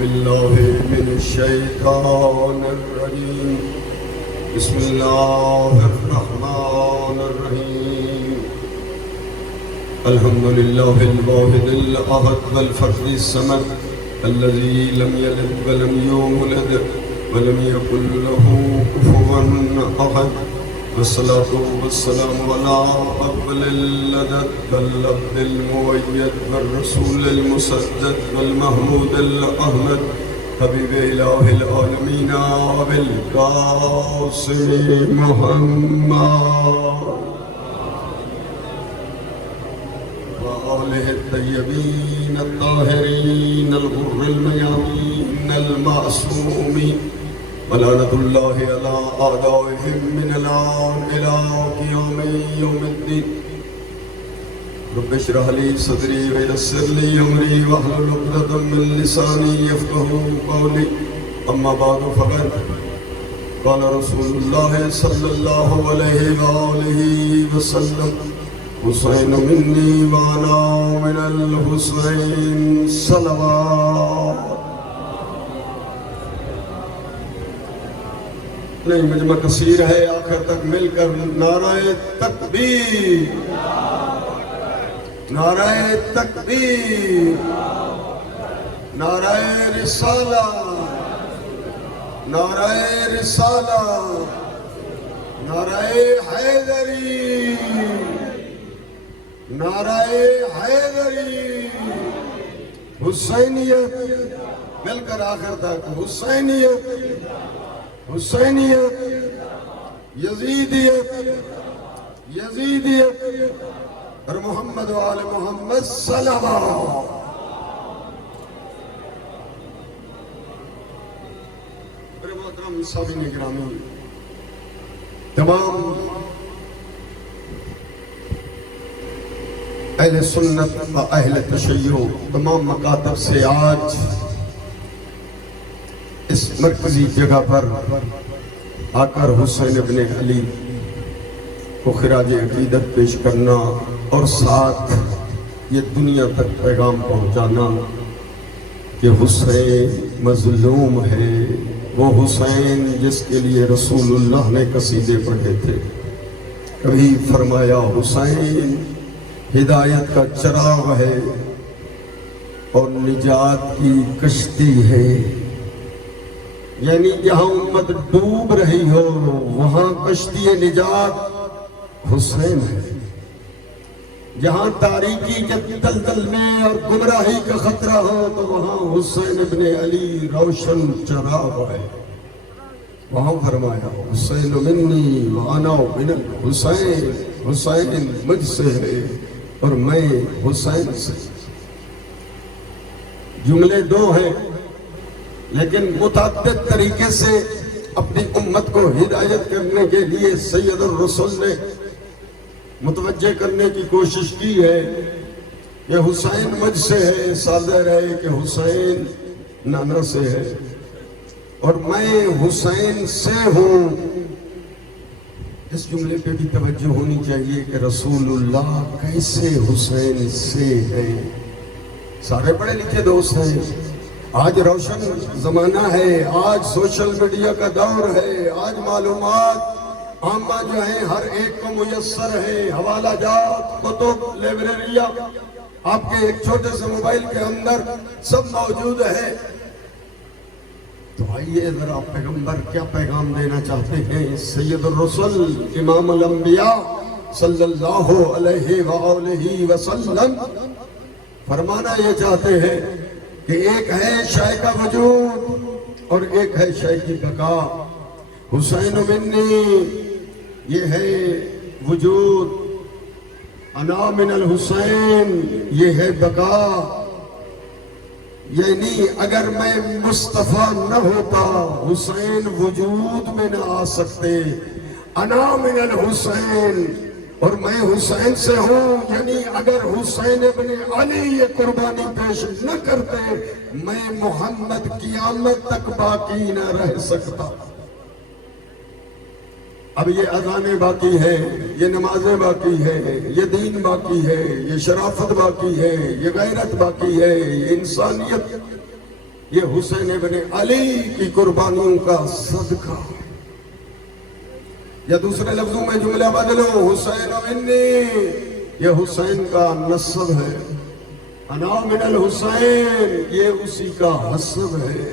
بالله من الشيطان الرجيم بسم الله الرحمن الرحيم الحمد لله الواحد الأحد والفرد الصمد الذي لم يلد ولم يولد ولم يكن له كفوا أحد والصلاة والسلام على أفضل العدد والعبد المؤيد والرسول المسدد والمحمود الأحمد حبيب إله العالمين أبي القاسم محمد وآله الطيبين الطاهرين الغر الميامين المعصومين ولعنة الله على أعدائهم من الآن إلى قيام يوم الدين رب اشرح لي صدري ويسر لي أمري واحلل عقدة من لساني يفقهوا قولي أما بعد فقد قال رسول الله صلى الله عليه وآله وسلم حسين مني وأنا من الحسين صلوات نہیں مجمع کثیر ہے آخر تک مل کر نعرہ تکبیر نعرہ تکبیر نعرہ رسالہ نعرہ رسالہ نعرہ حیدری نعرہ حیدری حسینیت مل کر آخر تک حسینیت حسینیت یزیدیت یزیدیت اور محمد و آل محمد صلوات میرے محترم سامعین گرامی تمام اہل سنت و اہل تشیع تمام مکاتب سے آج اس مرکزی جگہ پر آ کر حسین ابن علی کو خراج عقیدت پیش کرنا اور ساتھ یہ دنیا تک پیغام پہنچانا کہ حسین مظلوم ہے، وہ حسین جس کے لیے رسول اللہ نے قصیدے پڑھے تھے۔ کبھی فرمایا حسین ہدایت کا چراغ ہے اور نجات کی کشتی ہے، یعنی جہاں امت ڈوب رہی ہو وہاں کشتی نجات حسین ہے، جہاں تاریکی کے دلدل میں اور گمراہی کا خطرہ ہو تو وہاں حسین ابن علی روشن چراغ ہے۔ وہاں فرمایا حسین منی وانا من الحسین، حسین مجھ سے ہے اور میں حسین سے۔ جملے دو ہیں لیکن متعدد طریقے سے اپنی امت کو ہدایت کرنے کے لیے سید الرسول نے متوجہ کرنے کی کوشش کی ہے کہ حسین مجھ سے ہے، صادر ہے کہ حسین نانا سے ہے اور میں حسین سے ہوں۔ اس جملے پہ بھی توجہ ہونی چاہیے کہ رسول اللہ کیسے حسین سے ہے۔ سارے پڑھے لکھے دوست ہیں، آج روشن زمانہ ہے، آج سوشل میڈیا کا دور ہے، آج معلومات عامہ جو ہیں ہر ایک کو میسر ہے، حوالہ جات، کتب، لائبریریاں آپ کے ایک چھوٹے سے موبائل کے اندر سب موجود ہے۔ تو آئیے ذرا پیغمبر کیا پیغام دینا چاہتے ہیں۔ سید الرسل امام الانبیاء صلی اللہ علیہ وآلہ وسلم فرمانا یہ چاہتے ہیں کہ ایک ہے شے کا وجود اور ایک ہے شے کی بقا۔ حسین منی یہ ہے وجود، انا من الحسین یہ ہے بقا، یعنی اگر میں مصطفیٰ نہ ہوتا حسین وجود میں نہ آ سکتے۔ انا من الحسین اور میں حسین سے ہوں، یعنی اگر حسین ابن علی یہ قربانی پیش نہ کرتے میں محمد قیامت تک باقی نہ رہ سکتا۔ اب یہ اذانیں باقی ہے، یہ نمازیں باقی ہے، یہ دین باقی ہے، یہ شرافت باقی ہے، یہ غیرت باقی ہے، یہ انسانیت یہ حسین ابن علی کی قربانیوں کا صدقہ. یا دوسرے لفظوں میں جملہ بدلو، حسین ابنی، یہ حسین کا نسب ہے. انا من الحسین، یہ اسی کا حسب ہے.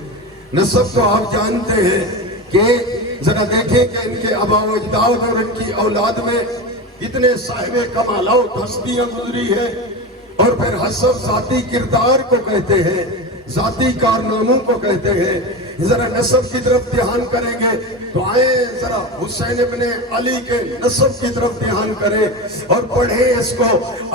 نسب تو آپ جانتے ہیں کہ ذرا دیکھیں کہ ان کے آبا و اجداد اور ان کی اولاد میں کتنے صاحب کمالات ہستیاں گزری ہیں. اور پھر حسب ذاتی کردار کو کہتے ہیں، ذاتی کارناموں کو کہتے ہیں. ذرا نسب کی طرف دھیان کریں گے تو آئیں ذرا حسین ابن علی کے نسب کی طرف دھیان کریں اور پڑھیں اس کو.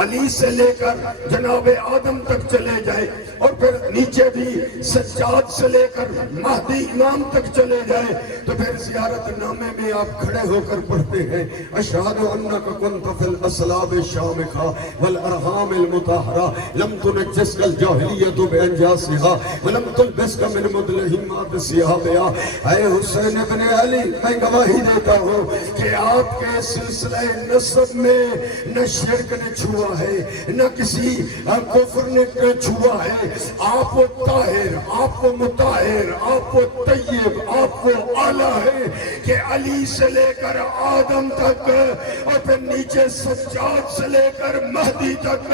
علی سے لے کر جناب آدم تک چلے جائیں اور پھر نیچے بھی سجاد سے لے کر مہدی امام تک چلے جائیں تو پھر زیارت نامے میں آپ کھڑے ہو کر پڑھتے ہیں اشہد انک کنت فی الاصلاب الشامخہ والارحام المطہرہ لم تنجسک الجاہلیۃ بانجاسها ولم تلبسک من مدلہمات سیابیا. اے حسین ابن علی، میں گواہی دیتا ہوں کہ آپ کے سلسلہ نسب میں نہ شرک نے چھوا ہے، نہ کسی کفر نے چھوا ہے. آپ وہ طاہر، آپ وہ مطہر، آپ وہ طیب، آپ وہ اعلیٰ ہے کہ علی سے لے کر آدم تک اور پھر نیچے سجاد سے لے کر مہدی تک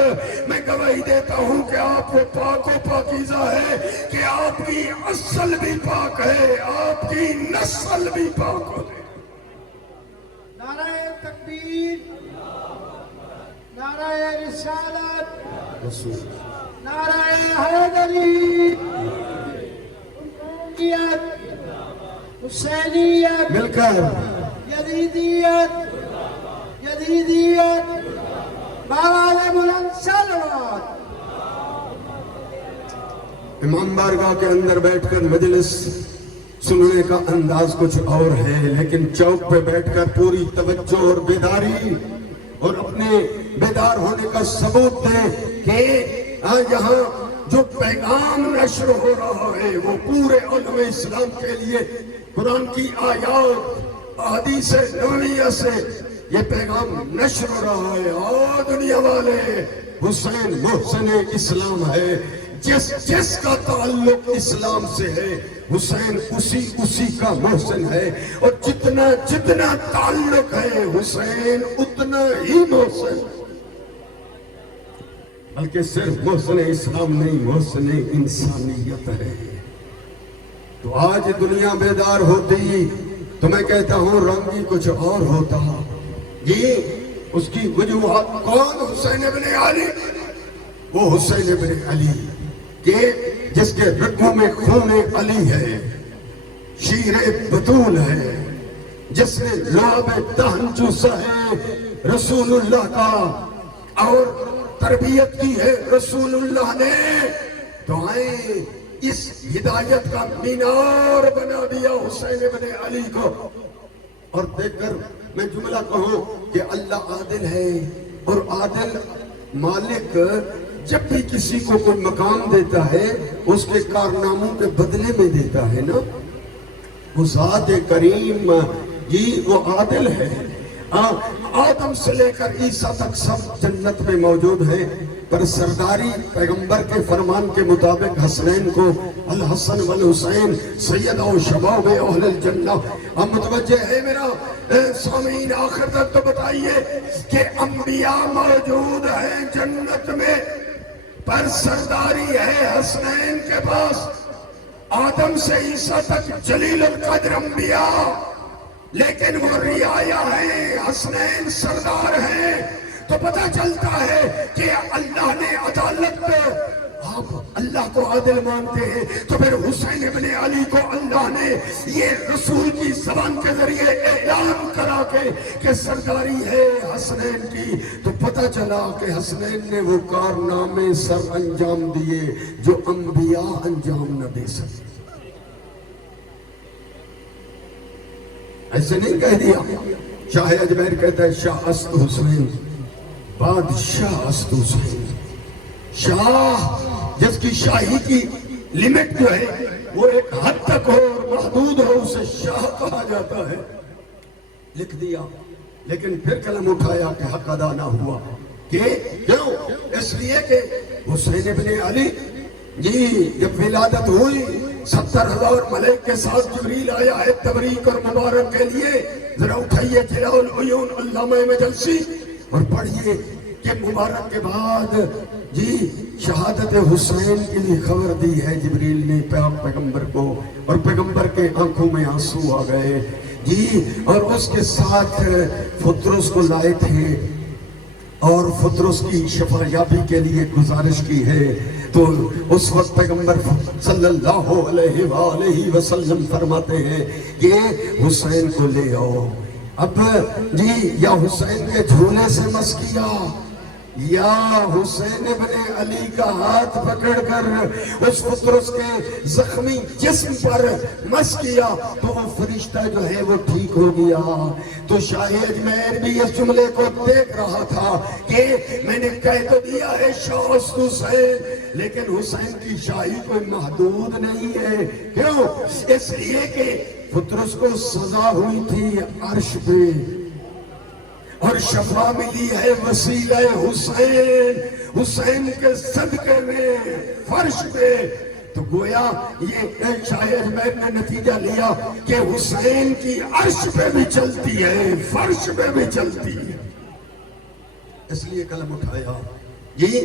میں گواہی دیتا ہوں کہ آپ وہ پاک و پاکیزہ ہے کہ آپ کی اصل بھی پاک ہے، آپ کی نسل بھی پاک ہے. نعرہ تکبیر، نعرہ رسالت، نعرہ حیدری، حسینیت، حسینیت، مل کر یزیدیت، یزیدیت، بآواز بلند صلوات. امام بارگاہ کے اندر بیٹھ کر مجلس سننے کا انداز کچھ اور ہے، لیکن چوک پہ بیٹھ کر پوری توجہ اور بیداری اور اپنے بیدار ہونے کا ثبوت دیں کہ یہاں جو پیغام نشر ہو رہا ہے وہ پورے عالم اسلام کے لیے قرآن کی آیات احادیث نبویہ سے یہ پیغام نشر ہو رہا ہے. اور دنیا والے، حسین محسن اسلام ہے. جس کا تعلق اسلام سے ہے حسین اسی کا محسن ہے. اور جتنا تعلق ہے حسین اتنا ہی محسن، بلکہ صرف محسن اسلام نہیں، محسن انسانیت ہے. تو آج دنیا بیدار ہوتی تو میں کہتا ہوں رنگ ہی کچھ اور ہوتا. یہ اس کی وجوہات کون؟ حسین ابن علی. وہ حسین ابن علی کہ جس کے رگوں میں خون علی ہے، شیر بطول ہے، جس نے لعاب دہن چوسا ہے رسول اللہ کا اور تربیت کی ہے رسول اللہ نے. تو آئیں اس ہدایت کا مینار بنا دیا حسین ابن علی کو. اور دیکھ کر میں جملہ کہوں کہ اللہ عادل ہے اور عادل مالک جب بھی کسی کو کوئی مقام دیتا ہے اس کے کارناموں کے بدلے میں دیتا ہے نا. وہ ذات کریم جی وہ عادل ہے. آدم سے لے کر عیسیٰ تک سب جنت میں موجود ہیں، پر سرداری پیغمبر کے فرمان کے مطابق حسنین کو الحسن والحسین سید و شباب اہل الجنہ. ہم متوجہ ہے میرا سامعین؟ آخر تک تو بتائیے کہ انبیاء موجود ہیں جنت میں، پر سرداری ہے حسنین کے پاس. آدم سے عیسیٰ تک جلیل القدر انبیاء، لیکن وہ رعایا ہیں، حسنین سردار ہیں. تو پتہ چلتا ہے کہ اللہ نے عدالت کو، آپ اللہ کو عادل مانتے ہیں تو پھر حسین ابن علی کو اللہ نے یہ رسول کی زبان کے ذریعے اعلان کرا کے کہ سرداری ہے حسنین کی. تو پتہ چلا کہ حسنین نے وہ کارنامے سر انجام دیے جو انبیاء انجام نہ دے سکتے. ایسے نہیں کہہ دیا. شاہ اجمیر کہتا ہے شاہ است حسین، بادشاہ است حسین. شاہ جس کی شاہی کی لیمٹ جو ہے وہ ایک حد تک ہو اور محدود ہو اسے شاہ کہا جاتا ہے. لکھ دیا لیکن پھر قلم اٹھایا کہ حق ادا نہ ہوا. کہ کیوں؟ اس لیے کہ حسین ابن علی جی جب ولادت ہوئی 70,000 ملائک کے ساتھ جبریل آیا ہے تبریک اور مبارک کے لیے. ذرا اٹھائیے جلاء العیون علامہ مجلسی اور پڑھیے کہ مبارک کے بعد جی شہادت حسین کی بھی خبر دی ہے جبریل نے پیغمبر کو, اور پیغمبر کے آنکھوں میں آنسو آ گئے جی. اور اس کے ساتھ فطرس کو لائے تھے اور فطرس کی شفا یابی کے لیے گزارش کی ہے. تو اس وقت پیغمبر صلی اللہ علیہ وآلہ وسلم فرماتے ہیں کہ حسین کو لے آؤ. اب جی یا حسین کے جھولے سے مس کیا یا حسین ابن علی کا ہاتھ پکڑ کر اس فطرس کے زخمی جسم پر مس کیا تو وہ فرشتہ جو ہے وہ ٹھیک ہو گیا. تو شاہ اجمیر بھی اس جملے کو دیکھ رہا تھا کہ میں نے کہہ تو دیا ہے شاہ حسین, لیکن حسین کی شاہی کوئی محدود نہیں ہے. کیوں؟ اس لیے کہ فطرس کو سزا ہوئی تھی عرش پہ اور شفا ملی ہے وسیلہ حسین, حسین کے صدقے میں فرش پہ. تو گویا یہ شاہ اجمیر نے نتیجہ لیا کہ حسین کی عرش پہ بھی چلتی ہے, فرش پہ بھی چلتی ہے. اس لیے قلم اٹھایا. جی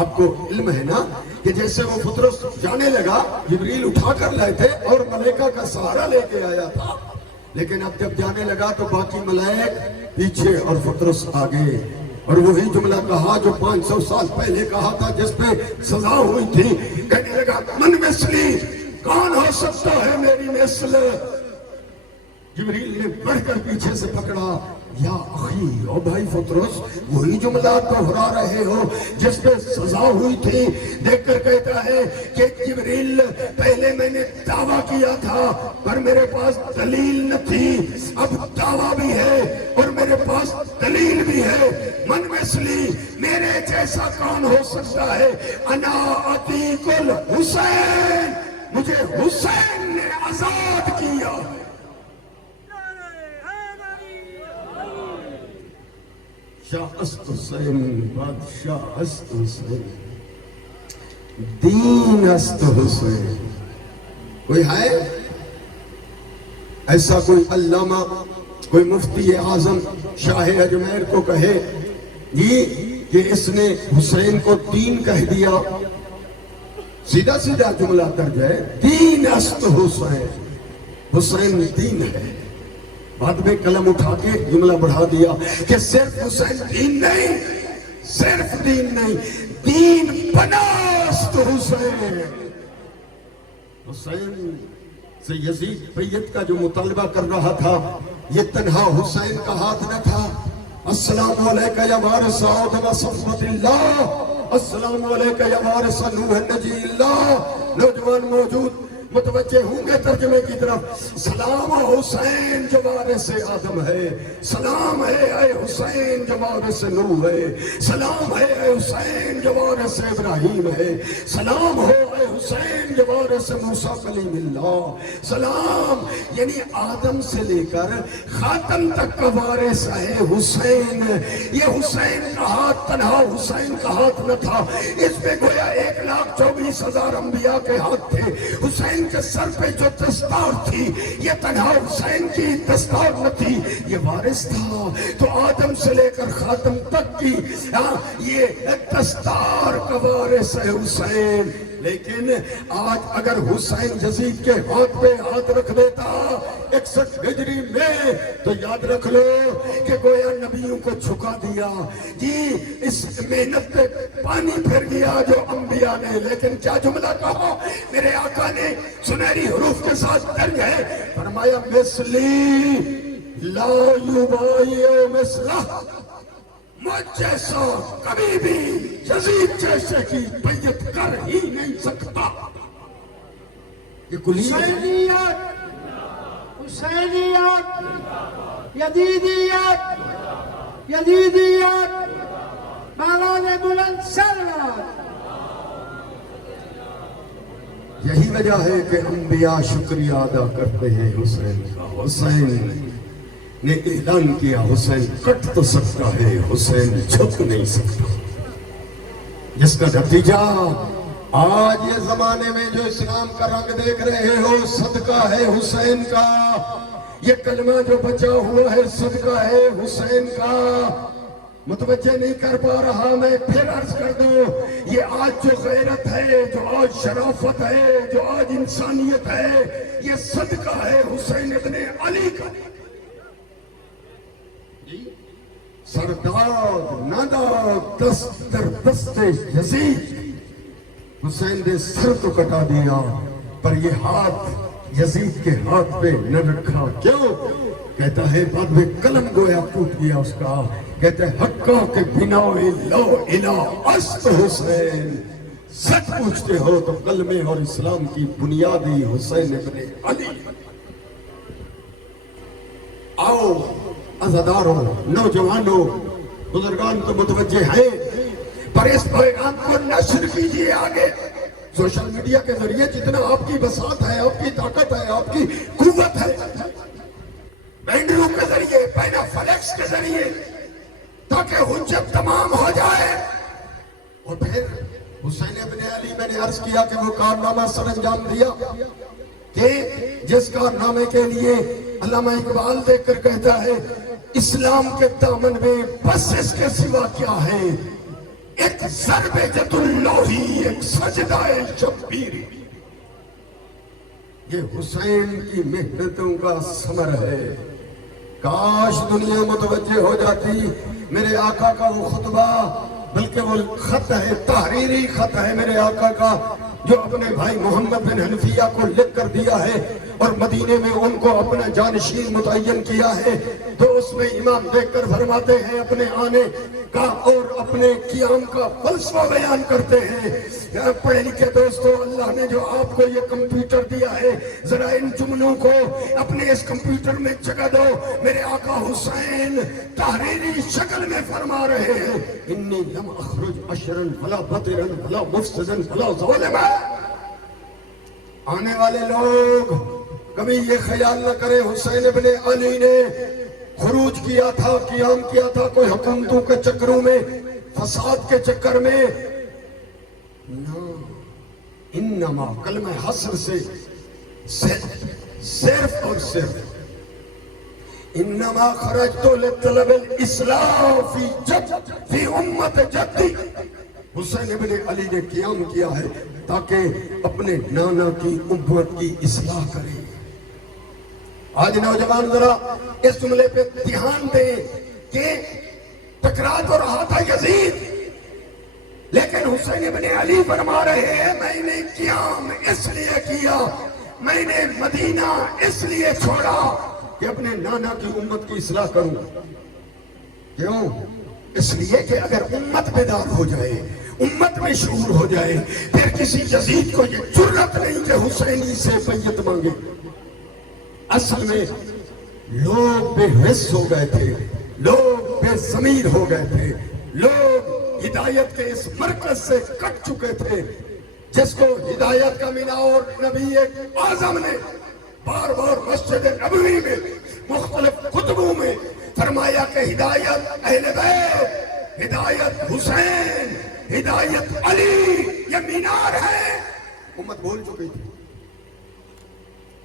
آپ کو علم ہے نا کہ جیسے وہ فطرس جانے لگا جبریل اٹھا کر لائے تھے اور ملائکہ کا سہارا لے کے آیا تھا, لیکن اب جب جانے لگا تو باقی ملائک پیچھے اور فطرس آگے. اور وہی جملہ کہا جو 500 سال پہلے کہا تھا جس پہ سزا ہوئی تھی. کہنے لگا من مثلی, کون ہو سکتا ہے میری مثل. جبریل نے بڑھ کر پیچھے سے پکڑا, یا اخی, او بھائی فطرس, وہی جملہ دہرا رہے ہو جس پہ سزا ہوئی تھی. دیکھ کر کہتا ہے کہ جبریل پہلے میں نے دعویٰ کیا تھا پر میرے پاس دلیل نہ تھی, اب دعویٰ بھی ہے اور میرے پاس دلیل بھی ہے. من مثلی, میرے جیسا کون ہو سکتا ہے. انا عتیق الحسین, مجھے حسین نے آزاد کیا. شاہ است حسین, بادشاہ است حسین, دین است حسین. کوئی ہے ایسا کوئی علامہ, کوئی مفتی اعظم شاہ اجمیر کو کہے جی کہ اس نے حسین کو دین کہہ دیا؟ سیدھا سیدھا جملہ درج ہے, دین است حسین, حسین دین ہے. بعد میں قلم اٹھا کے جملہ بڑھا دیا کہ صرف حسین دین نہیں, صرف دین نہیں, دین بناست حسین. حسین سے یزید بیعت کا جو مطالبہ کر رہا تھا یہ تنہا حسین کا ہاتھ نہ تھا. السلام علیکہ یا وارث آدم صفوت اللہ, السلام علیکہ یا وارث نوح نجی اللہ. نوجوان موجود متوجہ ہوں گے ترجمے کی طرف. سلام حسین جو وارث آدم ہے, سلام ہے اے حسین جو وارث نوح ہے, سلام ہے اے حسین جو وارث ابراہیم ہے, سلام ہو اے حسین جو وارث موسیٰ کلیم اللہ. سلام یعنی آدم سے لے کر خاتم تک کا وارث ہے حسین. یہ حسین کا ہاتھ تنہا حسین کا ہاتھ نہ تھا, اس پہ گویا 1,24,000 انبیاء کے ہاتھ تھے. حسین کے سر پہ جو دستار تھی یہ تنہا حسین کی دستار نہ تھی, یہ وارث تھا. تو آدم سے لے کر خاتم تک کی یہ دستار کا وارث ہے حسین. لیکن آج اگر حسین یزید کے ہاتھ پہ ہاتھ رکھ دیتا 61 ہجری میں تو یاد رکھ لو کہ گویا نبیوں کو جھکا دیا جی. اس محنت پہ پانی پھر گیا جو انبیاء نے. لیکن کیا جملہ کہا میرے آقا نے, سنہری حروف کے ساتھ درج ہے, فرمایا مثلی لا یبایع مثلہ, مجھ جیسا کبھی بھی یزید جیسے کی بیعت کر ہی نہیں سکتا. یہ کلیہ حسینیت, حسینیت, یزیدیت, یزیدیت, باغان بلند سلوات. یہی وجہ ہے کہ انبیاء شکریہ ادا کرتے ہیں حسین کا. حسین نے اعلان کیا حسین کٹ تو سکتا ہے, حسین جھک نہیں سکتا, جس کا نتیجہ آج یہ زمانے میں جو اسلام کا رنگ دیکھ رہے ہو صدقہ ہے حسین کا، یہ کلمہ جو بچا ہوا ہے صدقہ ہے حسین کا۔ متوجہ نہیں کر پا رہا، میں پھر عرض کر دوں، یہ آج جو غیرت ہے، جو آج شرافت ہے، جو آج انسانیت ہے، یہ صدقہ ہے حسین ابن علی کا۔ سردار نادار دست در دست یزید، حسین نے سر تو کٹا دیا پر یہ ہاتھ یزید کے ہاتھ پہ نہ رکھا۔ کیوں؟ کہتا ہے بعد میں قلم گویا ٹوٹ گیا اس کا، کہتے ہیں حقا کے بنا لا الہ است حسین، سچ پوچھتے ہو تو کلمے اور اسلام کی بنیادی حسین ابن علی۔ آؤ عزاداروں، نوجوانوں، بزرگان تو متوجہ ہیں، پر اس پیغام کو نشر کیجیے آگے۔ سوشل میڈیا کے ذریعے جتنا آپ کی بساط ہے، آپ کی طاقت ہے، آپ کی قوت ہے، بینڈروں کے ذریعے، پینا فلیکس کے ذریعے، تاکہ حجت تمام ہو جائے۔ اور پھر حسین ابن علی، میں نے عرض کیا کہ وہ کارنامہ سر انجام دیا کہ جس کارنامے کے لیے علامہ اقبال دیکھ کر کہتا ہے اسلام کے دامن میں بس اس کے سوا کیا ہے، ایک ضرب جد اللہی، ایک سجدہ شبیری۔ یہ حسین کی محنتوں کا ثمر ہے۔ کاش دنیا متوجہ ہو جاتی۔ میرے آقا کا وہ خطبہ، بلکہ وہ خط ہے، تحریری خط ہے میرے آقا کا، جو اپنے بھائی محمد بن حنفیہ کو لکھ کر دیا ہے اور مدینے میں ان کو اپنا جانشین متعین کیا ہے، تو اس میں امام دیکھ کر فرماتے ہیں اپنے آنے کا اور اپنے قیام کا فلسفہ بیان کرتے ہیں۔ پڑھے لکھے دوستو، اللہ نے جو آپ کو یہ کمپیوٹر دیا ہے، ذرا ان جملوں کو اپنے اس کمپیوٹر میں جگہ دو۔ میرے آقا حسین تحریری شکل میں فرما رہے ہیں، انی لم اخرج اشرا ولا بطرا ولا مفسدا ولا ظالما۔ آنے والے لوگ کبھی یہ خیال نہ کرے حسین ابن علی نے خروج کیا تھا، قیام کیا تھا کوئی حکومتوں کے چکروں میں، فساد کے چکر میں۔ انما کلمہ حسر سے صرف اور صرف انما خرجت لطلب الاصلاح فی امت جدی، حسین ابن علی نے قیام کیا ہے تاکہ اپنے نانا کی امت کی اصلاح کرے۔ آج نوجوان ذرا اس جملے پہ دھیان دیں کہ ٹکرا تو رہا تھا یزید، لیکن حسین ابن علی فرما رہے ہیں میں نے قیام اس لیے کیا، میں نے مدینہ اس لیے چھوڑا کہ اپنے نانا کی امت کی اصلاح کروں۔ کیوں؟ اس لیے کہ اگر امت بیدار ہو جائے، امت میں شعور ہو جائے، پھر کسی یزید کو یہ جرأت نہیں کہ حسینی سے بیعت مانگے۔ اصل میں لوگ بے حس ہو گئے تھے، لوگ بے ضمیر ہو گئے تھے، لوگ ہدایت کے اس مرکز سے کٹ چکے تھے جس کو ہدایت کا مینار نبی اعظم نے بار بار مسجد نبوی میں مختلف خطبوں میں فرمایا کہ ہدایت اہل بیت، ہدایت حسین، ہدایت علی، یہ مینار ہے۔ امت بول چکی تھی۔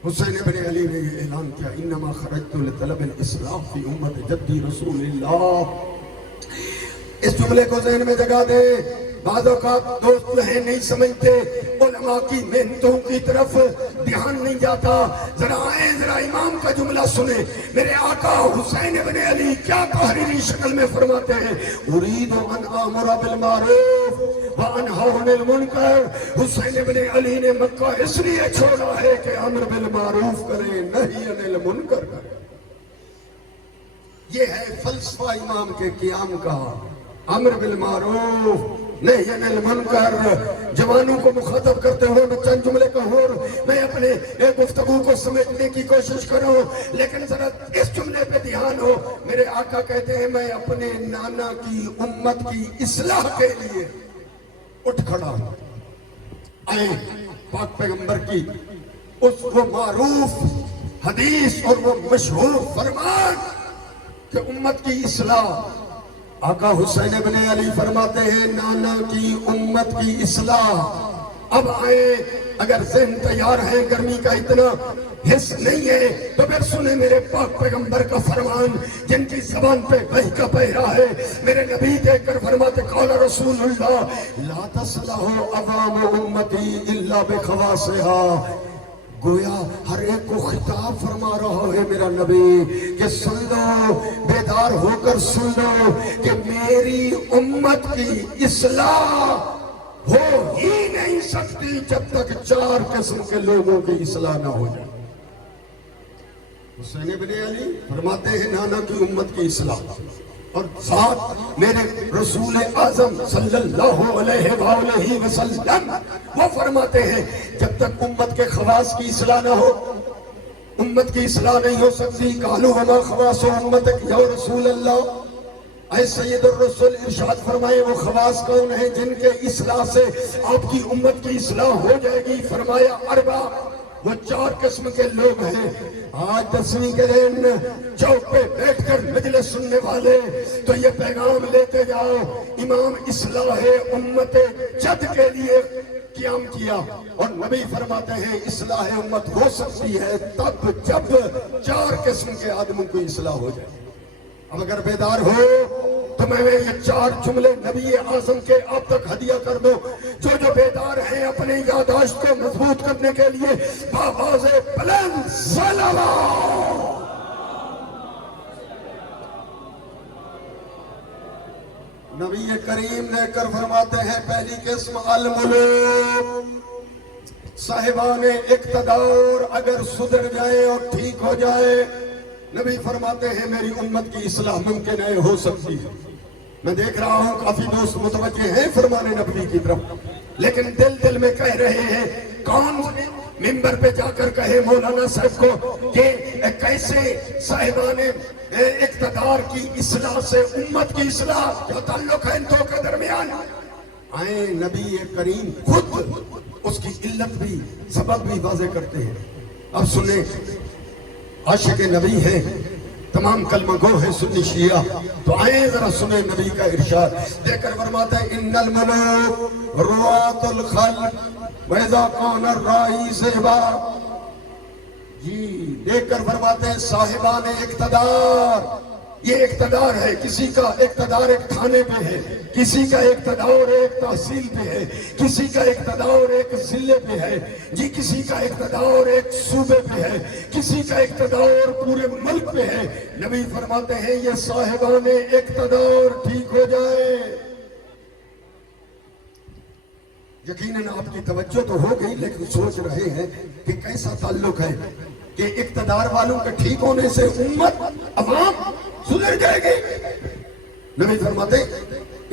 حسین ابن علی نے یہ اعلان کیا انما خرجت لطلب الاصلاح فی امت جدی رسول اللہ۔ اس جملے کو ذہن میں جگہ دے۔ بعض اوقات دوست ہیں نہیں سمجھتے، علماء کی محنتوں کی طرف دھیان نہیں جاتا۔ ذرا آئیں، ذرا امام کا جملہ سنیں۔ میرے آقا حسین ابن علی کیا تحریری شکل میں فرماتے ہیں، ارید ان آمر بالمعروف وانہی عن المنکر۔ حسین ابن علی نے مکہ اس لیے چھوڑا ہے کہ امر بالمعروف کرے، نہی عن المنکر کرے۔ یہ ہے فلسفہ امام کے قیام کا، امر بالمعروف نہی عن المنکر۔ جوانوں کو مخاطب کرتے ہوئے میں چند جملے کہوں اور میں اپنے گفتگو کو سمیٹنے کی کوشش کروں، لیکن ذرا اس جملے پہ دھیان ہو۔ میرے آقا کہتے ہیں میں اپنے نانا کی امت کی اصلاح کے لیے اٹھ کھڑا ہوں۔ آئیں پاک پیغمبر کی اس وہ معروف حدیث اور وہ مشہور فرمان کہ امت کی اصلاح، آقا حسین ابن علی فرماتے ہیں نانا کی امت کی اصلاح اب آئے، اگر ذہن تیار ہے، گرمی کا اتنا حص نہیں ہے تو پھر سنیں میرے پاک پیغمبر کا فرمان، جن کی زبان پہ وحی کا پہرا ہے۔ میرے نبی دیکھ کر فرماتے قال رسول اللہ لا تصلح عوام امتی الا بخواصها۔ گویا ہر ایک کو خطاب فرما رہا ہے میرا نبی کہ سن لو، بیدار ہو کر سن لو کہ میری امت کی اصلاح ہو ہی نہیں سکتی جب تک 4 قسم کے لوگوں کی اصلاح نہ ہو جائے۔ حسین بن علی فرماتے ہیں نانا کی امت کی اصلاح، اور ساتھ میرے رسول اعظم صلی اللہ علیہ وآلہ وسلم وہ فرماتے ہیں جب تک امت کے خواص کی اصلاح نہ ہو، امت کی اصلاح نہیں ہو سکتی۔ قالوا وما خواص امتک یا رسول اللہ، اے سید الرسول ارشاد فرمائے وہ خواص کون ہیں جن کے اصلاح سے آپ کی امت کی اصلاح ہو جائے گی؟ فرمایا اربع، وہ 4 قسم کے لوگ ہیں۔ آج 10ویں کے دن چوک پہ بیٹھ کر مجلس سننے والے تو یہ پیغام لیتے جاؤ، امام اصلاح امت جد کے لیے قیام کیا، اور نبی فرماتے ہیں اصلاح امت ہو سکتی ہے تب جب 4 قسم کے آدموں کی اصلاح ہو جائے۔ اب اگر بیدار ہو تو میں یہ 4 جملے نبی اعظم کے آپ تک ہدیہ کر دو۔ جو بیدار ہیں اپنے یادداشت کو مضبوط کرنے کے لیے بآواز بلند صلوات۔ نبی کریم نے کر فرماتے ہیں پہلی قسم الملوک، صاحبان اقتدار اگر سدھر جائے اور ٹھیک ہو جائے، نبی فرماتے ہیں میری امت کی اصلاح ممکن ہے، ہو سکتی ہے۔ میں دیکھ رہا ہوں کافی دوست متوجہ ہیں فرمان نبی کی طرف، لیکن دل میں کہہ رہے ہیں کون منبر پہ جا کر کہے مولانا صاحب کو کہ کیسے صاحبان اقتدار کی اصلاح سے امت کی اصلاح کیا تعلق ہے ان دو کے درمیان؟ آئیں نبی کریم خود اس کی علت بھی سبب بھی واضح کرتے ہیں۔ اب سنیں، عاشق نبی ہیں، تمام کلمہ گو ہیں سنی شیعہ، تو آئیں ذرا سنیں نبی کا ارشاد۔ دیکھ کر فرماتا ہے ان الملوک رعاة الخلق وَإِذَا كَانَ الرَّاعِي صِحْبًا۔ جی دیکھ کر فرماتے ہیں صاحبان اقتدار، یہ اقتدار ہے، کسی کا اقتدار ایک تھانے پہ ہے، کسی کا اقتدار ایک تحصیل پہ ہے، کسی کا اقتدار ایک ضلع پہ ہے، جی کسی کا اقتدار ایک صوبے پہ ہے، کسی کا اقتدار پورے ملک پہ ہے۔ نبی فرماتے ہیں یہ صاحبان اقتدار ٹھیک ہو جائے، یقیناً آپ کی توجہ تو ہو گئی، لیکن سوچ رہے ہیں کہ کیسا تعلق ہے کہ اقتدار والوں کے ٹھیک ہونے سے امت عوام سدھر جائے گی۔ نبی فرماتے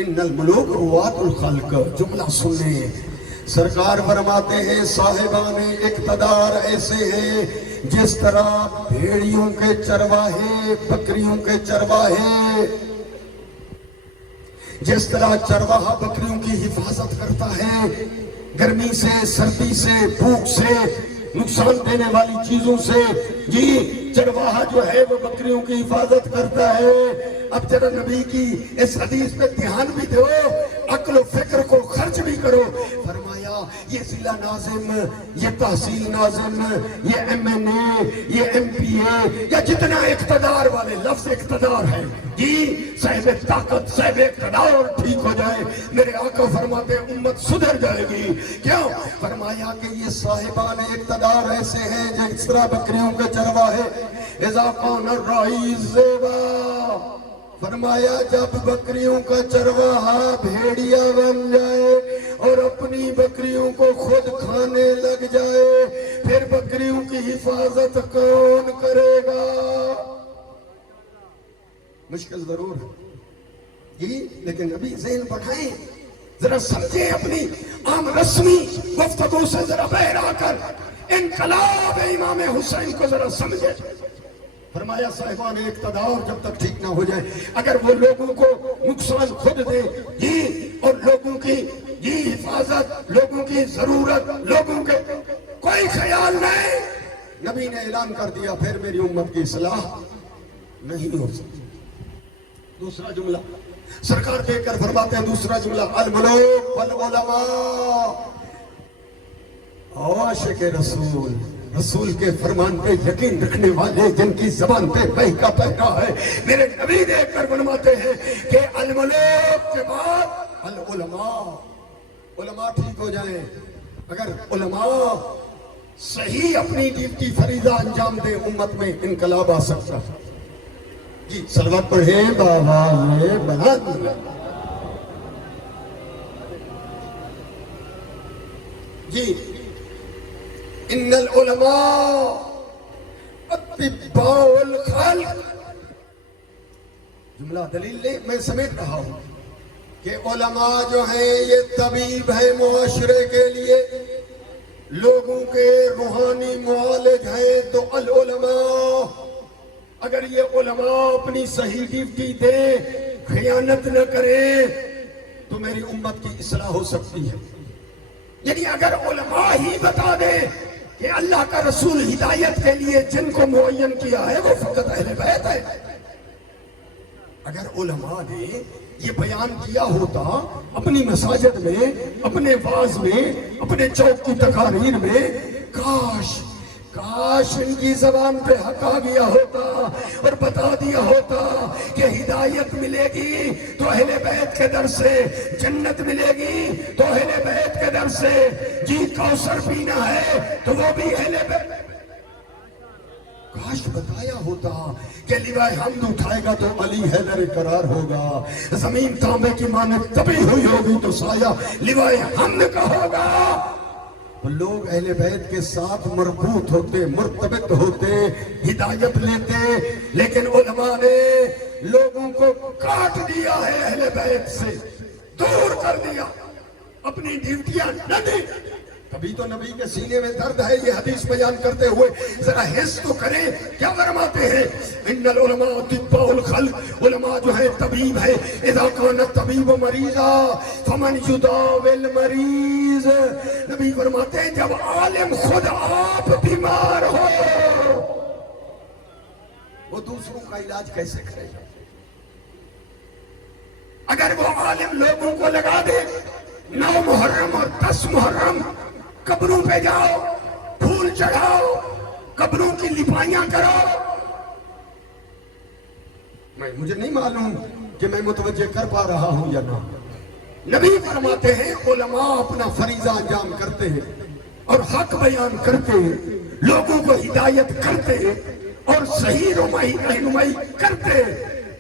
ان الملوک رعاة الخلق، جملہ سنیں، سرکار فرماتے ہیں صاحبان اقتدار ایسے ہیں جس طرح بھیڑیوں کے چرواہے، بکریوں کے چرواہے، جس طرح چرواہا بکریوں کی حفاظت کرتا ہے گرمی سے، سردی سے، بھوک سے، نقصان دینے والی چیزوں سے، جی چرواہا جو ہے وہ بکریوں کی حفاظت کرتا ہے۔ اب ذرا نبی کی اس حدیث پہ دھیان بھی دو، عقل و فکر کو خرچ بھی کرو۔ فرمایا یہ ضلع ناظم، یہ تحصیل ناظم، یہ ایم این اے، یہ ایم پی اے، یا جتنا اقتدار والے، لفظ اقتدار ہے، جی صاحب طاقت، صاحب اقتدار ٹھیک ہو جائے، میرے آقا فرماتے ہیں امت سدھر جائے گی۔ کیوں؟ فرمایا کہ یہ صاحبان اقتدار ایسے ہیں جس طرح بکریوں کے چرواہے، اذا کان الراعی ذئبا، فرمایا جب بکریوں کا چرواہا بھیڑیا بن جائے اور اپنی بکریوں کو خود کھانے لگ جائے، پھر بکریوں کی حفاظت کون کرے گا؟ مشکل ضرور ہے جی، لیکن ابھی ذہن بڑھائیں، ذرا سمجھیں، اپنی عام رسمی گفتگو سے ذرا باہر آ کر انقلاب امام حسین کو ذرا سمجھیں۔ فرمایا صاحبان اقتدار جب تک ٹھیک نہ ہو جائے، اگر وہ لوگوں کو نقصان خود دے جی، اور لوگوں کی جی حفاظت، لوگوں کی ضرورت، لوگوں کے کوئی خیال نہیں، نبی نے اعلان کر دیا پھر میری امت کی اصلاح نہیں ہو سکتی۔ دوسرا جملہ سرکار دیکھ کر فرماتے ہیں، دوسرا جملہ الملوک والعلماء، عاشق رسول، رسول کے فرمان پہ یقین رکھنے والے، جن کی زبان پہ وحی کا پہنا ہے، میرے نبی دیکھ کر فرماتے ہیں کہ الملوک کے بعد العلماء، علماء ٹھیک ہو جائیں، اگر علماء صحیح اپنی ڈیوٹی فریضہ انجام دے، امت میں انقلاب آ سکتا ہے۔ جی صلوات پڑھیں بآواز بلند۔ جی ان العلماء اتباع الخلق، جملہ دلیل لے، میں سمیٹ رہا ہوں کہ علماء جو ہیں یہ طبیب ہے معاشرے کے لیے، لوگوں کے روحانی معالج ہیں۔ تو العلماء، اگر یہ علماء اپنی صحیح ڈیوٹی دیں، خیانت نہ کریں، تو میری امت کی اصلاح ہو سکتی ہے۔ یعنی اگر علماء ہی بتا دیں کہ اللہ کا رسول ہدایت کے لیے جن کو معین کیا ہے وہ فقط اہل بیت ہے، اگر علماء نے یہ بیان کیا ہوتا اپنی مساجد میں، اپنے واعظ میں، اپنے چوک کی تقاریر میں، کاش ان کی زبان پہ حق آ گیا ہوتا اور بتا دیا ہوتا کہ ہدایت ملے گی تو اہل بیت کے در سے، جنت ملے گی تو اہل بیت کے در سے، جی کوثر پینا ہے تو وہ بھی اہل بیت۔ کاش بتایا ہوتا کہ لیوائے حمد اٹھائے گا تو علی حیدر قرار ہوگا، زمین تانبے کی مانند تپی ہوئی ہوگی تو سایہ لیوائے حمد کا ہوگا۔ لوگ اہل بیت کے ساتھ مربوط ہوتے، مرتبط ہوتے، ہدایت لیتے، لیکن علماء نے لوگوں کو کاٹ دیا ہے، اہل بیت سے دور کر دیا، اپنی ڈیوٹیاں نہ دی۔ کبھی تو نبی کے سینے میں درد ہے، یہ حدیث بیان کرتے ہوئے ذرا حس تو کریں، کیا فرماتے ہیں؟ ان العلماء اطباء الخلق، علماء جو ہے طبیب ہے، اذا کان الطبیب مریضا فمن یداوی المریض۔ نبی فرماتے ہیں جب عالم خود آپ بیمار ہو وہ دوسروں کا علاج کیسے کرے گا؟ اگر وہ عالم لوگوں کو لگا دے 9 محرم اور 10 محرم قبروں پہ جاؤ، پھول چڑھاؤ، قبروں کی لپائیاں کرو، مجھے نہیں معلوم کہ میں متوجہ کر پا رہا ہوں یا نہ۔ نبی فرماتے ہیں علماء اپنا فریضہ انجام کرتے ہیں اور حق بیان کرتے ہیں، لوگوں کو ہدایت کرتے ہیں اور صحیح رہنمائی کرتے ہیں۔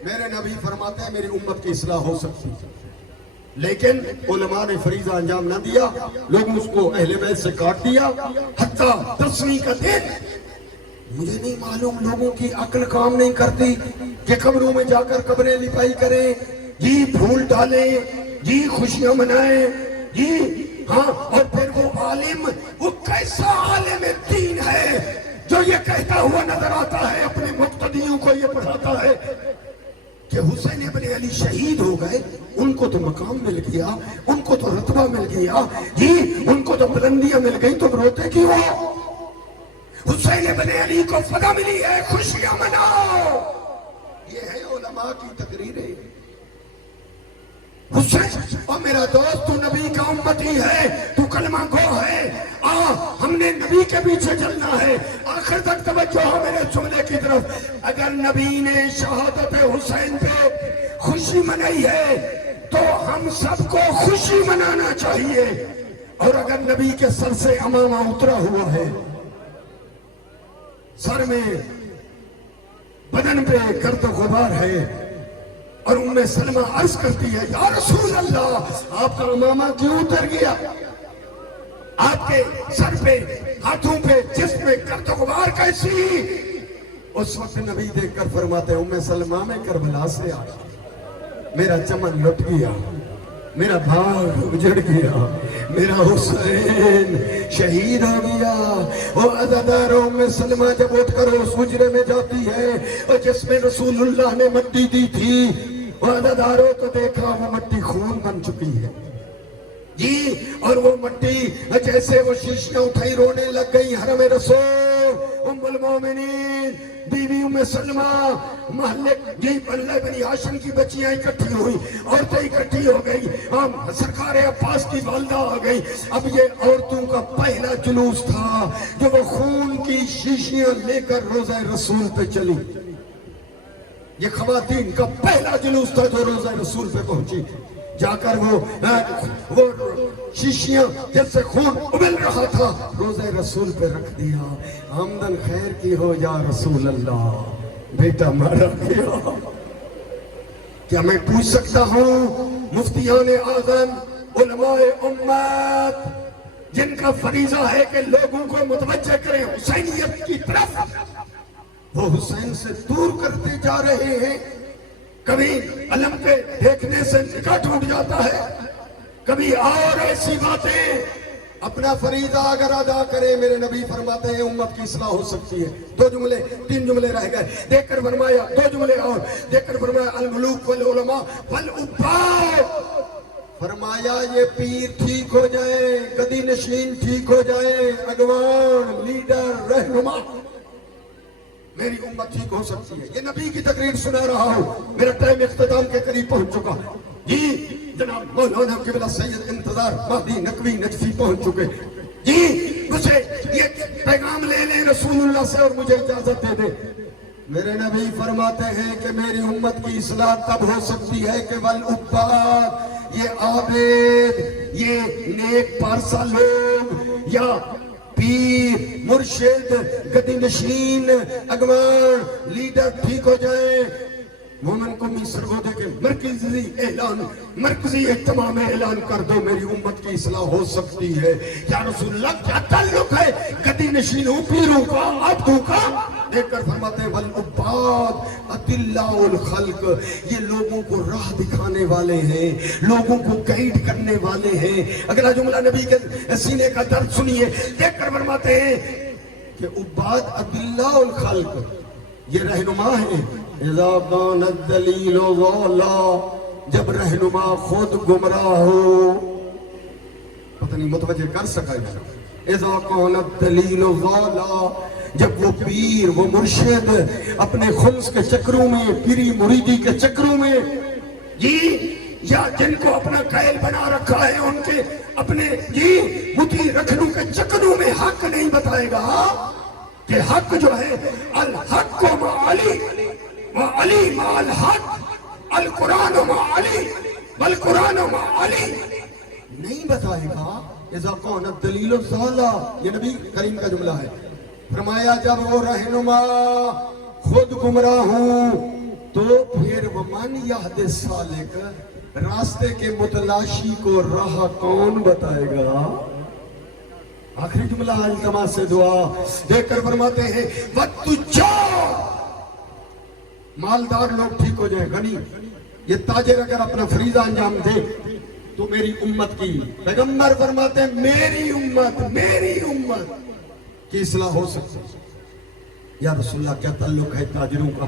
میرے نبی فرماتے ہیں میری امت کی اصلاح ہو سکتی ہے، لیکن علماء نے فریضہ انجام نہ دیا، لوگوں اس کو اہل بیت سے کاٹ دیا، حتیٰ 10ویں کا دن، مجھے نہیں معلوم لوگوں کی عقل کام نہیں کرتی کہ قبروں میں جا کر قبریں لپائی کریں، جی پھول ڈالیں، جی خوشیاں منائیں، جی ہاں، اور پھر وہ عالم، وہ کیسا عالم دین ہے جو یہ کہتا ہوا نظر آتا ہے، اپنے مقتدیوں کو یہ پڑھاتا ہے کہ حسین ابن علی شہید ہو گئے، ان کو تو مقام مل گیا، ان کو تو رتبہ مل گیا، جی ان کو تو بلندیاں مل گئی، تو روتے کیوں ہو؟ حسین ابن علی کو فدا ملی ہے، خوشیاں مناؤ۔ یہ ہے علماء کی تقریریں۔ حسین اور میرا دوست، تو نبی کا امتی ہے، تو کلمہ گو ہے، ہم نے نبی کے پیچھے چلنا ہے۔ آخر تک توجہ ہو میرے جملے کی طرف، اگر نبی نے شہادت حسین پہ خوشی منائی ہے تو ہم سب کو خوشی منانا چاہیے، اور اگر نبی کے سر سے امامہ اترا ہوا ہے، سر میں بدن پہ گرد و غبار ہے، اور ام سلمہ عرض کرتی ہے یا رسول اللہ آپ کا امامہ کیوں اتر گیا؟ آپ کے سر پہ، ہاتھوں پہ، جسم پہ گرد و غبار کیسی؟ اس وقت نبی دیکھ کر فرماتے ہیں ام سلمہ میں کربلا سے آیا، میرا چمن لٹ گیا، میرا بھاگ اجڑ گیا، میرا حسین شہید ہو گیا۔ وہ عزادار ام سلمہ جب اٹھ کر اس حجرے میں جاتی ہے اور جس میں رسول اللہ نے مٹی دی تھی، وہ عزاداروں تو دیکھا وہ مٹی خون بن چکی ہے جی، اور وہ مٹی جیسے وہ شیشیاں اٹھائی رونے لگ گئی۔ حرم رسول ام ام المومنین بیوی ام سلمہ محلے کی بنی ہاشم کی بچیاں اکٹھی ہوئی، عورتیں اکٹھی ہو گئی، سرکار عباس کی والدہ آ گئی۔ اب یہ عورتوں کا پہلا جلوس تھا جو وہ خون کی شیشیاں لے کر روضہ رسول پہ چلی۔ یہ خواتین کا پہلا جلوس تھا جو روضہ رسول پہ پہنچی، جا کر وہ شیشیاں جس سے خون ابل رہا تھا روضہ رسول پہ رکھ دیا۔ آمدن خیر کی ہو یا رسول اللہ، بیٹا مارا گیا۔ کیا میں پوچھ سکتا ہوں مفتیان اعظم علماء امت جن کا فریضہ ہے کہ لوگوں کو متوجہ کریں حسینیت کی طرف، وہ حسین سے دور کرتے جا رہے ہیں؟ کبھی علم کے دیکھنے سے نکاح ٹوٹ جاتا ہے، کبھی اور ایسی باتیں۔ اپنا فریضہ اگر ادا کرے، میرے نبی فرماتے ہیں امت کی اصلاح ہو سکتی ہے۔ 2 جملے 3 جملے رہ گئے، دیکھ کر فرمایا 2 جملے اور دیکھ کر فرمایا الملوک والعلماء والعباد، فرمایا یہ پیر ٹھیک ہو جائیں، گدی نشین ٹھیک ہو جائیں، اگوان لیڈر رہنما، میری امت ٹھیک ہو سکتی ہے۔ یہ نبی کی تقریر سنا رہا ہوں، میرا ٹائم اختتام کے قریب پہنچ چکا ہے۔ جی جناب مولانا قبلہ سید انتظار مہدی نقوی نجفی پہنچ چکے، جی مجھے یہ پیغام لے لیں رسول اللہ سے اور مجھے اجازت دے دیں۔ میرے نبی فرماتے ہیں کہ میری امت کی اصلاح تب ہو سکتی ہے کہ والعباد، یہ عابد، یہ نیک پارسا لوگ یا پیر مرشد گدی نشین اگوان لیڈر ٹھیک ہو جائیں۔ مومن قومی سرگودے کے مرکزی اجتماع میں اعلان کر دو میری امت کی اصلاح ہو سکتی ہے۔ یا رسول اللہ کیا تعلق ہے گدی نشینوں پیروں کا عبدوں کا؟ دیکھ کر فرماتے ہیں والعباد اطلاع الخلق، یہ لوگوں کو راہ دکھانے والے ہیں، لوگوں کو گائیڈ کرنے والے ہیں۔ اگلا جملہ نبی کے سینے کا درد سنیے، دیکھ کر فرماتے ہیں کہ عباد اطلاع الخلق، یہ رہنما ہے۔ اذا کان الدلیل ضالا، جب رہنما خود گمراہ ہو، پتہ نہیں متوجہ کر سکا ہے۔ اذا کان الدلیل ضالا، جب وہ پیر وہ مرشد اپنے خلص کے چکروں میں، پیری مریدی کے چکروں میں، جی یا جن کو اپنا قائل بنا رکھا ہے ان کے اپنے جی متی رکھنوں کے چکروں میں حق نہیں بتائے گا کہ حق جو ہے الحق و معالی وعلی مع الحق، القرآن مع علی والقرآن مع علی، نہیں بتائے گا۔ اذا کان الدلیل ضالا، یہ نبی کریم کا جملہ ہے۔ فرمایا جب وہ رہنما خود گمراہ ہوں تو پھر ومن یہد السالک، راستے کے متلاشی کو راہ کون بتائے گا؟ آخری جملہ التماس سے دعا، دیکھ کر فرماتے ہیں وَالتُّجَّارُ، مالدار لوگ ٹھیک ہو جائیں، غنی، یہ تاجر اگر اپنا فریضہ انجام دے تو میری امت کی، پیغمبر فرماتے ہیں میری امت کی اصلاح ہو سکتی ہے۔ یا رسول اللہ کیا تعلق ہے تاجروں کا؟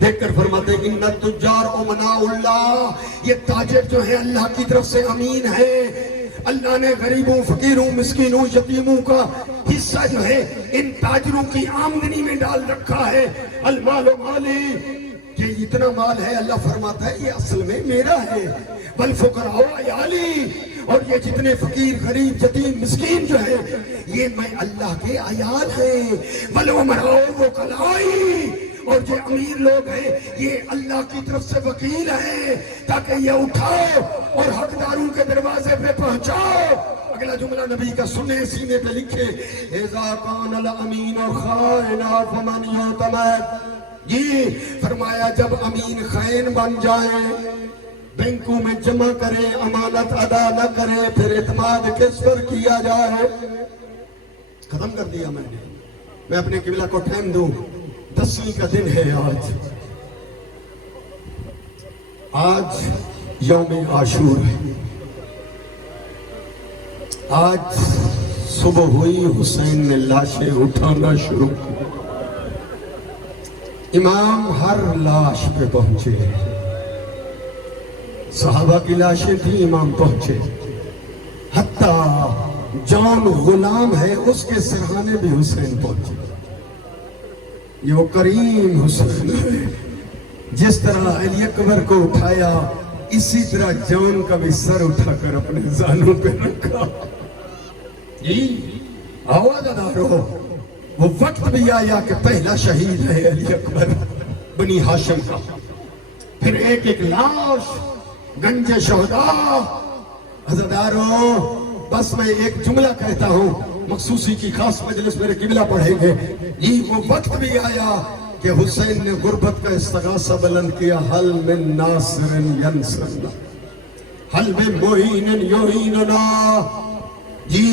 دیکھ کر فرماتے ہیں ان التجار امناء اللہ، یہ تاجر جو ہے اللہ کی طرف سے امین ہے۔ اللہ نے غریبوں فقیروں مسکینوں یتیموں کا حصہ جو ہے ان تاجروں کی آمدنی میں ڈال رکھا ہے۔ المال مالی، یہ اتنا مال ہے اللہ فرماتا ہے یہ اصل میں میرا ہے۔ والفقراء عیالی، اور یہ جتنے فقیر غریب یتیم مسکین جو ہے یہ میں اللہ کے عیال ہیں۔ والامراء وکلائی، اور جو امیر لوگ ہیں یہ اللہ کی طرف سے وکیل ہیں تاکہ یہ اٹھاؤ اور حقداروں کے دروازے پہ پہنچاؤ۔ اگلا جملہ نبی کا سنے، سینے پہ لکھے، اذا کان الامین خائنا فمن یعتمد، جی فرمایا جب امین خائن بن جائیں، بینکوں میں جمع کرے امانت ادا نہ کرے، پھر اعتماد کس پر کیا جائے؟ ختم کر دیا میں اپنے قبلہ کو ٹائم دوں، 10ویں کا دن ہے آج یوم عاشور ہے۔ آج صبح ہوئی حسین نے لاشیں اٹھانا شروع کی، امام ہر لاش پہ پہنچے، صحابہ کی لاشیں تھیں، امام پہنچے، حتیٰ جان غلام ہے اس کے سرحانے بھی حسین پہنچے۔ یہ وہ کریم حسین ہے، جس طرح علی اکبر کو اٹھایا اسی طرح جون کا بھی سر اٹھا کر اپنے زانوں پہ رکھا. جی آواز ادارو، وہ وقت بھی آیا کہ پہلا شہید ہے علی اکبر بنی ہاشم کا. پھر ایک ایک لاش گنج شہداء. عزادارو بس میں ایک جملہ کہتا ہوں، مخصوصی کی خاص مجلس میرے قبلہ پڑھیں گے. یہ وہ وقت بھی آیا کہ حسین نے غربت کا استغاثہ بلند کیا. حل من ناصر ینصرنا، حل من معین یعیننا. جی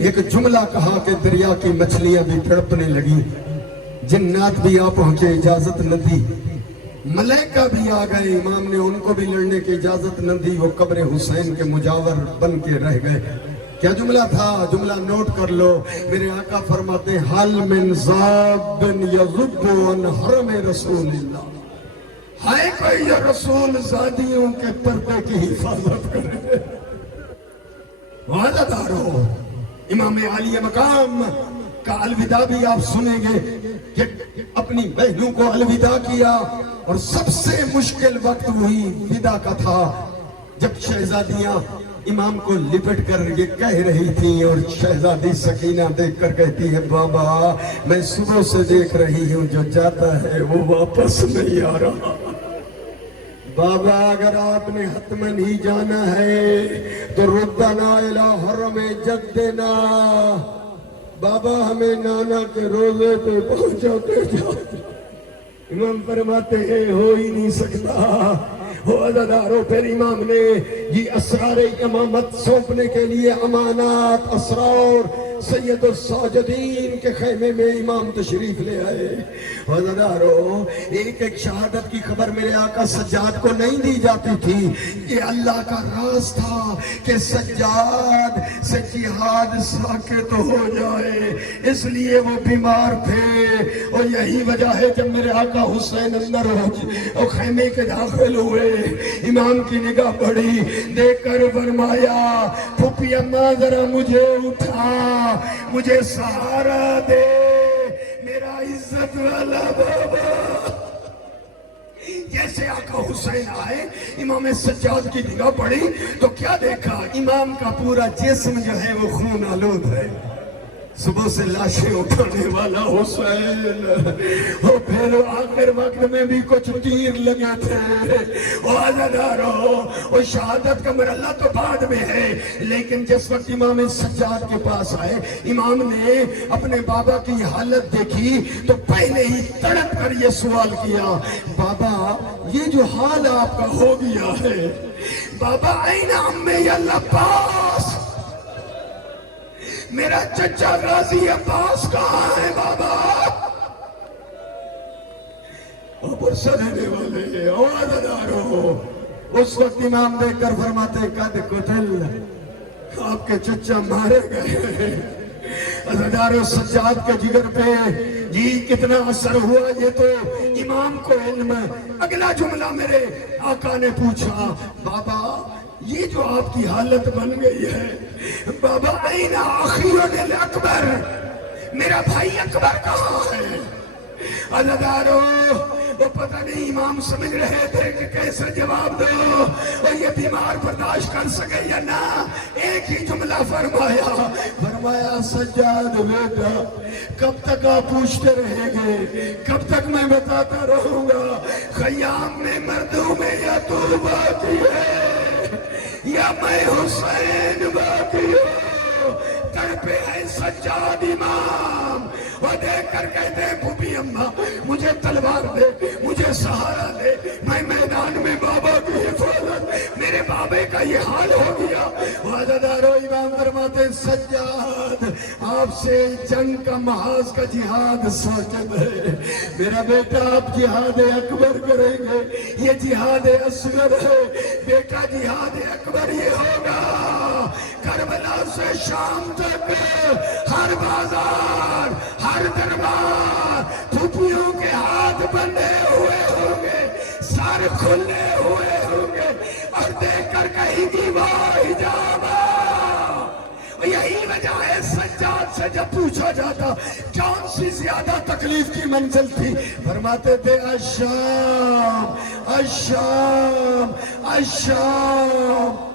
ایک جملہ کہا کہ دریا کی مچھلیاں بھی تڑپنے لگی، جنات بھی آ پہنچے اجازت نہ دی، ملائکہ بھی آ گئے امام نے ان کو بھی لڑنے کی اجازت نہ دی، وہ قبر حسین کے مجاور بن کے رہ گئے. کیا جملہ تھا؟ جملہ نوٹ کر لو. میرے آقا فرماتے ہیں حل من ذاب یذب عن حرم رسول اللہ. ہے کوئی یہ رسول زادیوں کے پردے کی حفاظت کرے؟ وعدہ دارو امام عالی مقام کا الوداع بھی آپ سنیں گے کہ اپنی بہنوں کو الوداع کیا، اور سب سے مشکل وقت وہی ودا کا تھا جب شہزادیاں امام کو لپٹ کر یہ کہہ رہی تھیں، اور شہزادی سکینہ دیکھ کر کہتی ہے بابا میں صبح سے دیکھ رہی ہوں جو جاتا ہے وہ واپس نہیں آ رہا. بابا اگر آپ نے حتماً ہی جانا ہے تو ردنا الی حرم جدنا. بابا ہمیں نانا کے روزے پہ پہنچاتے جاؤ. امام فرماتے ہیں ہو ہی نہیں سکتا. ہو عزادارو پھر امام نے یہ اسرار امامت سونپنے کے لیے امانات اسرار سید الساجدین کے خیمے میں امام تشریف لے آئے. عزادارو ایک ایک شہادت کی خبر میرے آقا سجاد کو نہیں دی جاتی تھی. یہ اللہ کا راز تھا کہ سجاد سے جہاد ساکت ہو جائے، اس لیے وہ بیمار تھے. اور یہی وجہ ہے جب میرے آقا حسین اندر ہو خیمے کے داخل ہوئے، امام کی نگاہ پڑی، دیکھ کر فرمایا پھوپھی اماں ذرا مجھے اٹھا، مجھے سہارا دے میرا عزت والا بابا. جیسے آقا حسین آئے امام سجاد کی نگاہ پڑی تو کیا دیکھا؟ امام کا پورا جسم جو ہے وہ خون آلود ہے. صبح سے لاشیں اٹھانے والا حسین، اور پھر آخر وقت میں بھی کچھ تیر لگے تھے. اور شہادت کا مرحلہ تو بعد میں ہے، لیکن جس وقت امام سجاد کے پاس آئے امام نے اپنے بابا کی حالت دیکھی تو پہلے ہی تڑپ کر یہ سوال کیا بابا یہ جو حال آپ کا ہو گیا ہے، بابا این عمی العباس، میرا چچا غازی عباس کہاں ہے بابا؟ اوپر سے رہنے والے عزادارو اس وقت امام دیکھ کر فرماتے قد قتل، آپ کے چچا مارے گئے. عزادارو سجاد کے جگر پہ جی کتنا اثر ہوا یہ تو امام کو علم. اگلا جملہ میرے آقا نے پوچھا بابا یہ جو آپ کی حالت بن گئی ہے بابا این اخیون الاکبر، میرا بھائی اکبر کہاں ہے؟ عزادارو وہ پتہ نہیں امام سمجھ رہے تھے کہ کیسے جواب دو اور یہ بیمار برداشت کر سکے یا نہ. ایک ہی جملہ فرمایا سجاد بیٹا کب تک آپ پوچھتے رہیں گے، کب تک میں بتاتا رہوں گا خیام میں مردوں میں یا تو باقی ہے یا میں حسین باقی ہوں. تڑپے ہے سجاد امام وہ دیکھ کر کہتے ہیں پھوپھی اماں مجھے تلوار دے، مجھے سہارا دے، میں میدان میں بابا کی حفاظت. میرے بابے کا یہ حال ہو گیا. عزادارو امام فرماتے سجاد آپ سے جنگ کا محاذ کا جہاد ساکت ہے، میرا بیٹا آپ جہاد اکبر کریں گے، یہ جہاد اصغر ہے. بیٹا جہاد اکبر یہ ہوگا کربلا سے شام تک ہر بازار ہر دربار پھوپھیوں کے ہاتھ بندھے ہوئے ہوں گے، سر کھلے ہوئے ہوں گے، اور دیکھ کر کہیں گی واہ جاوا. یہی بجائے سجاد سے جب پوچھا جاتا کون سی زیادہ تکلیف کی منزل تھی، فرماتے تھے الشام الشام الشام.